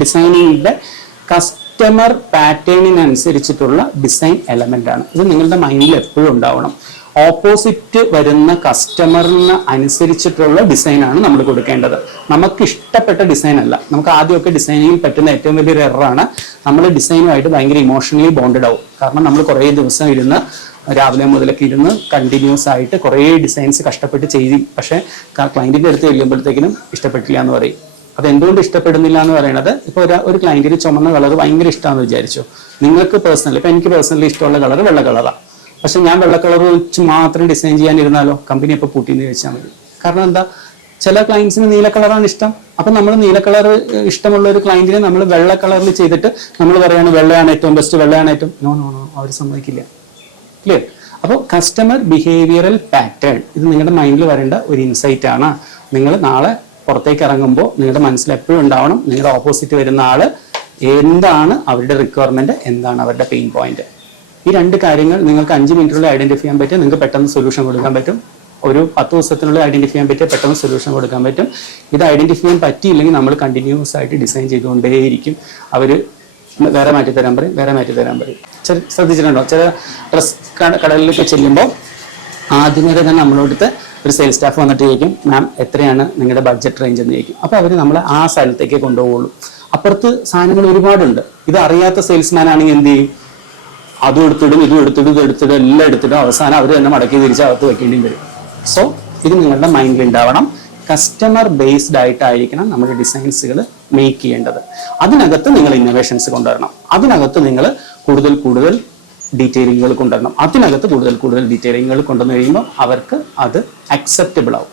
ഡിസൈനിങ്ങിന്റെ customer പാറ്റേണിനനുസരിച്ചിട്ടുള്ള design element ആണ്. ഇത് നിങ്ങളുടെ മൈൻഡിൽ എപ്പോഴും ഉണ്ടാവണം. ഓപ്പോസിറ്റ് വരുന്ന കസ്റ്റമറിന് അനുസരിച്ചിട്ടുള്ള ഡിസൈനാണ് നമ്മൾ കൊടുക്കേണ്ടത്. നമുക്ക് ഇഷ്ടപ്പെട്ട ഡിസൈൻ അല്ല. നമുക്ക് ആദ്യമൊക്കെ ഡിസൈനിങ്ങിൽ പറ്റുന്ന ഏറ്റവും വലിയൊരു എററാണ് നമ്മൾ ഡിസൈനുമായിട്ട് ഭയങ്കര ഇമോഷണലി ബോണ്ടഡ് ആവും. കാരണം നമ്മൾ കുറേ ദിവസം ഇരുന്ന് രാവിലെ മുതലൊക്കെ ഇരുന്ന് കണ്ടിന്യൂസ് ആയിട്ട് കുറേ ഡിസൈൻസ് കഷ്ടപ്പെട്ട് ചെയ്തി പക്ഷേ ക്ലയന്റിന്റെ അടുത്ത് ചെല്ലുമ്പോഴത്തേക്കിനും ഇഷ്ടപ്പെട്ടില്ല എന്ന് പറയും. അത് എന്തുകൊണ്ട് ഇഷ്ടപ്പെടുന്നില്ല എന്ന് പറയുന്നത് ഇപ്പോൾ ഒരു ഒരു ക്ലയന്റിന് ചുമന്ന കളർ ഭയങ്കര ഇഷ്ടമാണെന്ന് വിചാരിച്ചു. നിങ്ങൾക്ക് പേഴ്സണലി ഇപ്പൊ എനിക്ക് പേഴ്സണലി ഇഷ്ടമുള്ള കളർ വെള്ള കളറാണ് പക്ഷെ ഞാൻ വെള്ള കളർ വെച്ച് മാത്രം ഡിസൈൻ ചെയ്യാനിരുന്നാലോ? കമ്പനി ഇപ്പോൾ പൂട്ടിന്ന് ചോദിച്ചാൽ മതി. കാരണം എന്താ? ചില ക്ലയൻസിന് നീല കളറാണ് ഇഷ്ടം. അപ്പൊ നമ്മൾ നീല കളർ ഇഷ്ടമുള്ള ഒരു ക്ലയന്റിനെ നമ്മൾ വെള്ള കളറിൽ ചെയ്തിട്ട് നമ്മൾ പറയാണ് വെള്ളയാണ് ഏറ്റവും ബെസ്റ്റ് വെള്ളയാണ് ഏറ്റവും നോ നോ നോ അവർ സമ്മതിക്കില്ല. ക്ലിയർ അപ്പോൾ കസ്റ്റമർ ബിഹേവിയറൽ പാറ്റേൺ ഇത് നിങ്ങളുടെ മൈൻഡിൽ വരേണ്ട ഒരു ഇൻസൈറ്റ് ആണ്. നിങ്ങൾ നാളെ പുറത്തേക്ക് ഇറങ്ങുമ്പോൾ നിങ്ങളുടെ മനസ്സിൽ എപ്പോഴും ഉണ്ടാവണം നിങ്ങളുടെ ഓപ്പോസിറ്റ് വരുന്ന ആൾ എന്താണ് അവരുടെ റിക്വയർമെന്റ് എന്താണ് അവരുടെ പെയിൻ പോയിന്റ് ഈ രണ്ട് കാര്യങ്ങൾ നിങ്ങൾക്ക് അഞ്ച് മിനിറ്റിനുള്ളിൽ ഐഡന്റിഫൈ ചെയ്യാൻ പറ്റും. നിങ്ങൾക്ക് പെട്ടെന്ന് സൊല്യൂഷൻ കൊടുക്കാൻ പറ്റും. ഒരു പത്ത് ദിവസത്തിനുള്ളിൽ ഐഡന്റിഫൈ ചെയ്യാൻ പറ്റിയ പെട്ടെന്ന് സൊല്യൂഷൻ കൊടുക്കാൻ പറ്റും. ഇത് ഐഡന്റിഫൈ ചെയ്യാൻ പറ്റിയില്ലെങ്കിൽ നമ്മൾ കണ്ടിന്യൂസ് ആയിട്ട് ഡിസൈൻ ചെയ്തുകൊണ്ടേയിരിക്കും. അവർ വേറെ മാറ്റി തരാൻ പറയും വേറെ മാറ്റി തരാൻ പറയും. ശ്രദ്ധിച്ചിട്ടുണ്ടോ? ചില ഡ്രസ് കടകളിലൊക്കെ ചെല്ലുമ്പോൾ ആദ്യമേ തന്നെ നമ്മളോടത്ത് ഒരു സെയിൽസ് സ്റ്റാഫ് വന്നിട്ട് ചോദിക്കും മാം എത്രയാണ് നിങ്ങളുടെ ബഡ്ജറ്റ് റേഞ്ച് എന്ന് ചോദിക്കും. അപ്പോൾ അവർ നമ്മളെ ആ സ്ഥലത്തേക്ക് കൊണ്ടുപോകുള്ളൂ. അപ്പുറത്ത് സാധനങ്ങൾ ഒരുപാടുണ്ട്. ഇത് അറിയാത്ത സെയിൽസ്മാൻ ആണെങ്കിൽ എന്ത് ചെയ്യും? അതും എടുത്തിടും ഇതും എടുത്തിടും ഇത് എടുത്തിടും എല്ലാം എടുത്തിടും. അവസാനം അവർ തന്നെ മടക്കി തിരിച്ച് അകത്ത് വെക്കേണ്ടി വരും. സോ ഇത് നിങ്ങളുടെ മൈൻഡിൽ ഉണ്ടാവണം. കസ്റ്റമർ ബേസ്ഡ് ആയിട്ടായിരിക്കണം നമ്മുടെ ഡിസൈൻസുകൾ മേക്ക് ചെയ്യേണ്ടത്. അതിനകത്ത് നിങ്ങൾ ഇന്നോവേഷൻസ് കൊണ്ടുവരണം. അതിനകത്ത് നിങ്ങൾ കൂടുതൽ കൂടുതൽ ഡീറ്റെയിലിങ്ങുകൾ കൊണ്ടുവരണം. അതിനകത്ത് കൂടുതൽ കൂടുതൽ ഡീറ്റെയിലിങ്ങുകൾ കൊണ്ടുവന്നു കഴിയുമ്പോൾ അവർക്ക് അത് അക്സെപ്റ്റബിൾ ആവും.